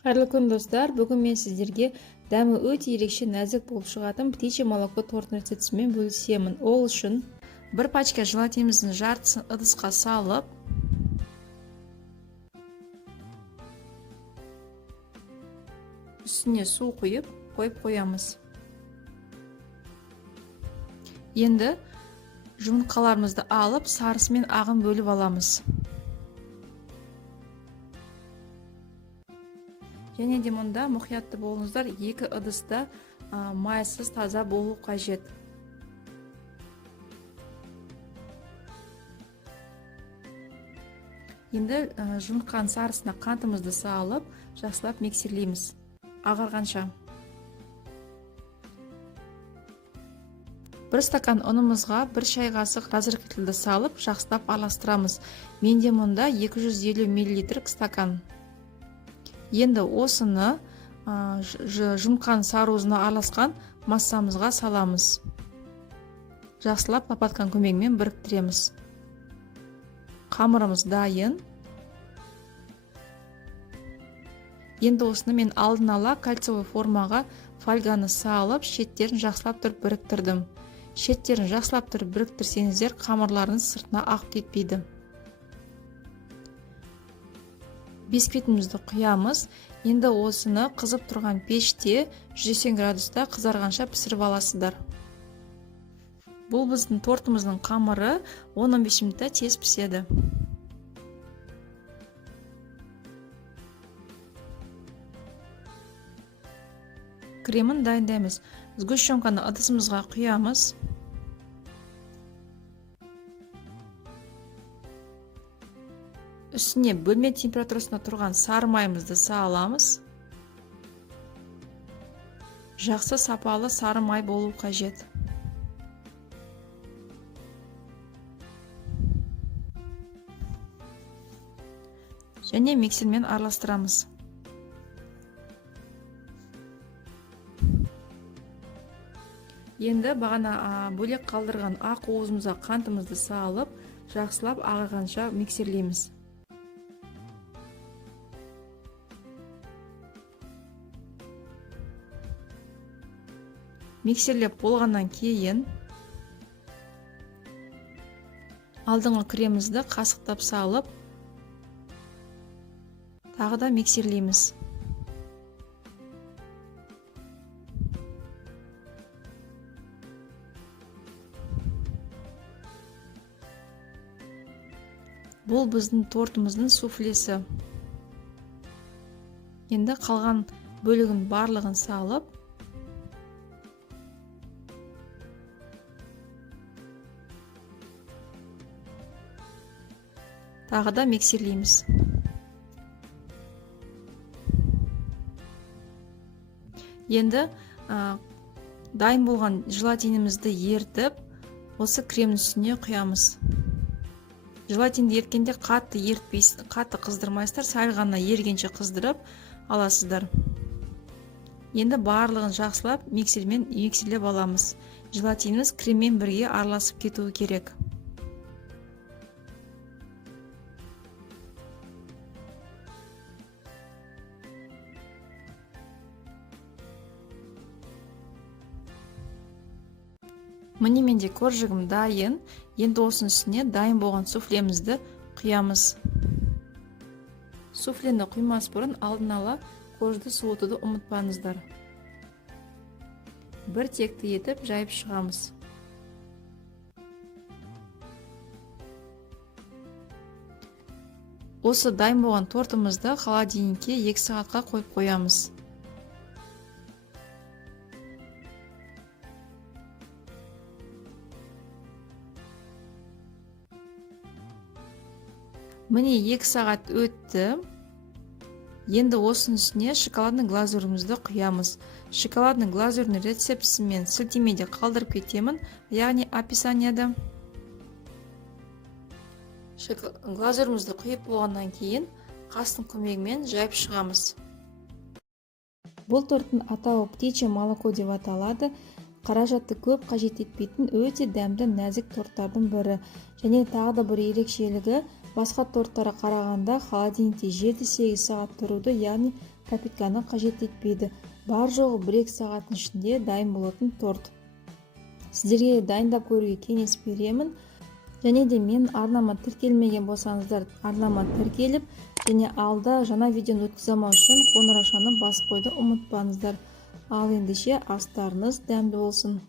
Қайырлы күн достар, бүгін мен сіздерге дәмі өте ерекше нәзік болып шығатын птичье молоко торт рецептісімен бөлісемін. Ол үшін бір пачка желатиніміздің жартысын ыдысқа салып, үстіне су құйып қоямыз. Енді жұмыртқаларымызды алып, сарысы мен ағын бөліп аламыз. Және де мұнда мұқиятты болыңыздар, екі ыдыста майсыз таза болу қажет. Енді жұмыртқаның сарысына қантымызды салып, жақсылап миксерлейміз, ағарғанша. Бір стакан ұнымызға бір шай қасық разрыхлителді салып, жақсылап араластырамыз. Менде мұнда 250 мл стакан. Енді осыны жұмыртқаның саруызына араласқан массамызға саламыз. Жақсылап лопатканың көмегімен біріктіреміз. Қамырымыз дайын. Енді осыны мен алдын ала кальциевый формаға фольганы салып, шеттерін жақсылап тұрып біріктірдім. Шеттерін жақсылап тұрып біріктірсеңіздер, қамырларыңыз сыртына ағып кетпейді. Бисквитімізді құямыз. Енді осыны қызып тұрған пеште 180 градуста қызарғанша пісіріп аласыздар. Бұл біздің тортымыздың қамыры 10-15 минутта тез піседі. Кремін дайындаймыз. Сгущенканы ыдысымызға құямыз. Үстіне бөлме температурасында тұрған сары майымызды саламыз. Жақсы сапалы сары май болу қажет. Және миксермен араластырамыз. Енді бағана бөлек қалдырған ақ уызымызға қантымызды салып, жақсылап ағарғанша миксерлейміз. Миксерлеп болғаннан кейін алдыңғы кремімізді қасықтап салып, тағы да миксерлейміз. Бұл біздің тортымыздың суфлесі. Енді қалған бөлігін барлығын салып, тағы да миксерлейміз. Енді дайын болған желатинімізді ертіп, осы кремнің үстіне құямыз. Желатинді ерткенде қатты ертпейсіз, қатты қыздырмайсыздар, сәл ғана ергенше қыздырып аласыздар. Енді барлығын жақсылап миксерлеп аламыз. Желатиніміз креммен бірге араласып кетуі керек. Міне менде коржигім дайын. Енді осының үстіне дайын болған суфлемізді құямыз. Суфлені құймас бұрын алдын ала коржды суытуды ұмытпаңыздар. Бір текті етіп жайып шығамыз. Осы дайын болған тортымызды холодильникке 2 сағатқа қойып қоямыз. Міне 2 сағат өтті. Енді осының үстіне шоколадный глазурімізді құямыз. Шоколадный глазурный рецептісі мен сілтемеде қалдырып кетемін, яғни описанияда. Глазурімізді құйып болғаннан кейін қастың көмегімен жайып шығамыз. Бұл торттың атауы птичье молоко деп аталады. Қаражатты көп қажет етпейтін өте дәмді нәзік торттардың бірі. Және тағы да бір ерекшелігі, басқа торттарға қарағанда холодильникте 7-8 сағат тұруды, яғни капельканы қажет етпейді. Бар жоғы 1-2 сағаттың ішінде дайын болатын торт. Сіздерге дайындап көруге кеңес беремін. Және де мен арнама тіркелмеген болсаңыздар, арнама тіркеліп, және алда жаңа видеоны өткізамау үшін қоңыраушаны басып қойды ұмытпаңыздар. Ал ендеше астарыңыз дәмді болсын.